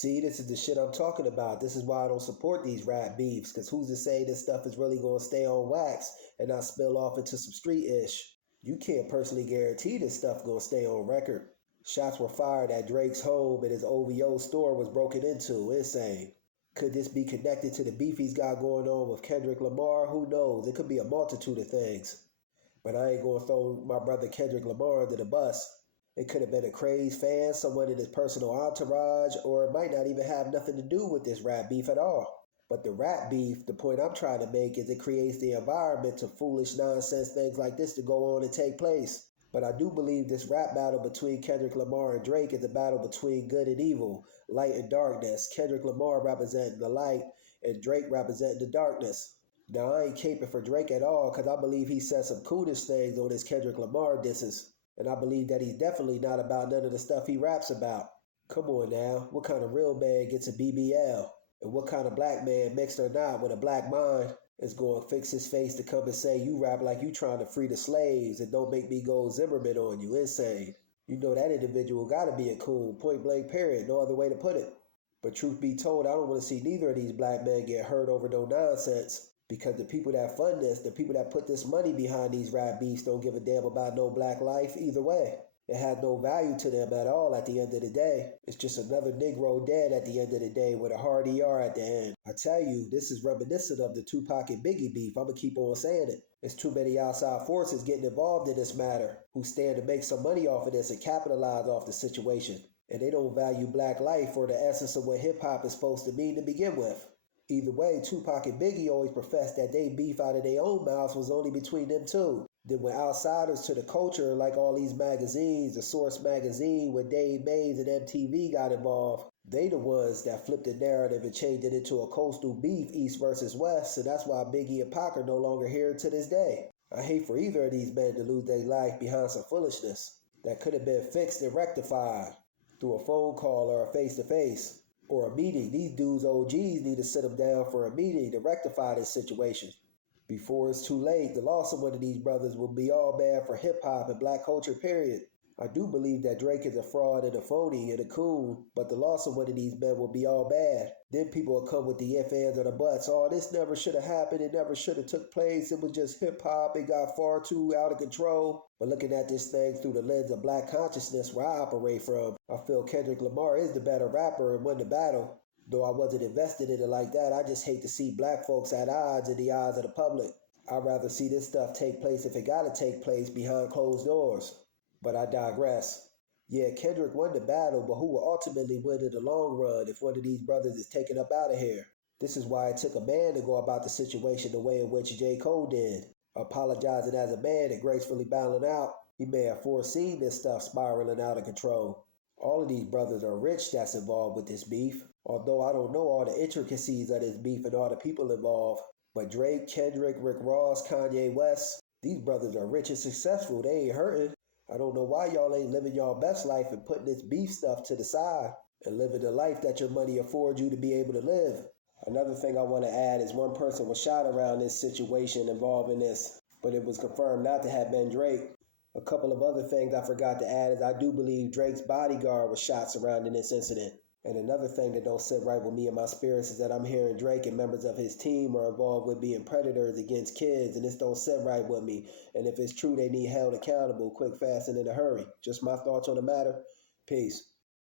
See, this is the shit I'm talking about. This is why I don't support these rap beefs, because who's to say this stuff is really going to stay on wax and not spill off into some street-ish? You can't personally guarantee this stuff going to stay on record. Shots were fired at Drake's home and his OVO store was broken into. Insane. Could this be connected to the beef he's got going on with Kendrick Lamar? Who knows? It could be a multitude of things. But I ain't going to throw my brother Kendrick Lamar under the bus. It could have been a crazed fan, someone in his personal entourage, or it might not even have nothing to do with this rap beef at all. But the rap beef, the point I'm trying to make is it creates the environment to foolish nonsense things like this to go on and take place. But I do believe this rap battle between Kendrick Lamar and Drake is a battle between good and evil, light and darkness. Kendrick Lamar representing the light and Drake representing the darkness. Now, I ain't caping for Drake at all because I believe he said some coolest things on his Kendrick Lamar disses. And I believe that he's definitely not about none of the stuff he raps about. Come on now, what kind of real man gets a BBL? And what kind of black man, mixed or not, with a black mind, is going to fix his face to come and say you rap like you trying to free the slaves and don't make me go Zimmerman on you? Insane. You know that individual got to be a coon, point blank period, no other way to put it. But truth be told, I don't want to see neither of these black men get hurt over no nonsense. Because the people that fund this, the people that put this money behind these rap beefs don't give a damn about no black life either way. It has no value to them at all at the end of the day. It's just another Negro dead at the end of the day with a hard ER at the end. I tell you, this is reminiscent of the Tupac and Biggie beef. I'm going to keep on saying it. There's too many outside forces getting involved in this matter who stand to make some money off of this and capitalize off the situation. And they don't value black life or the essence of what hip-hop is supposed to mean to begin with. Either way, Tupac and Biggie always professed that they beef out of their own mouths was only between them two. Then when outsiders to the culture, like all these magazines, the Source magazine, when Dave Mays and MTV got involved, they the ones that flipped the narrative and changed it into a coastal beef, East versus West, and that's why Biggie and Pac are no longer here to this day. I hate for either of these men to lose their life behind some foolishness that could have been fixed and rectified through a phone call or a face-to-face. Or a meeting. These dudes OGs need to sit them down for a meeting to rectify this situation. Before it's too late, the loss of one of these brothers will be all bad for hip-hop and black culture, period. I do believe that Drake is a fraud and a phony and a coon, but the loss of one of these men will be all bad. Then people will come with the if, ands, or the buts. Oh, this never should have happened. It never should have took place. It was just hip-hop. It got far too out of control. But looking at this thing through the lens of black consciousness where I operate from, I feel Kendrick Lamar is the better rapper and won the battle. Though I wasn't invested in it like that, I just hate to see black folks at odds in the eyes of the public. I'd rather see this stuff take place if it gotta take place behind closed doors. But I digress. Yeah, Kendrick won the battle, but who will ultimately win in the long run if one of these brothers is taken up out of here? This is why it took a man to go about the situation the way in which J. Cole did. Apologizing as a man and gracefully bowing out. He may have foreseen this stuff spiraling out of control. All of these brothers are rich that's involved with this beef. Although I don't know all the intricacies of this beef and all the people involved. But Drake, Kendrick, Rick Ross, Kanye West, these brothers are rich and successful. They ain't hurting. I don't know why y'all ain't living y'all best life and putting this beef stuff to the side and living the life that your money affords you to be able to live. Another thing I want to add is one person was shot around this situation involving this, but it was confirmed not to have been Drake. A couple of other things I forgot to add is I do believe Drake's bodyguard was shot surrounding this incident. And another thing that don't sit right with me and my spirits is that I'm hearing Drake and members of his team are involved with being predators against kids, and this don't sit right with me. And if it's true, they need held accountable quick, fast, and in a hurry. Just my thoughts on the matter. Peace.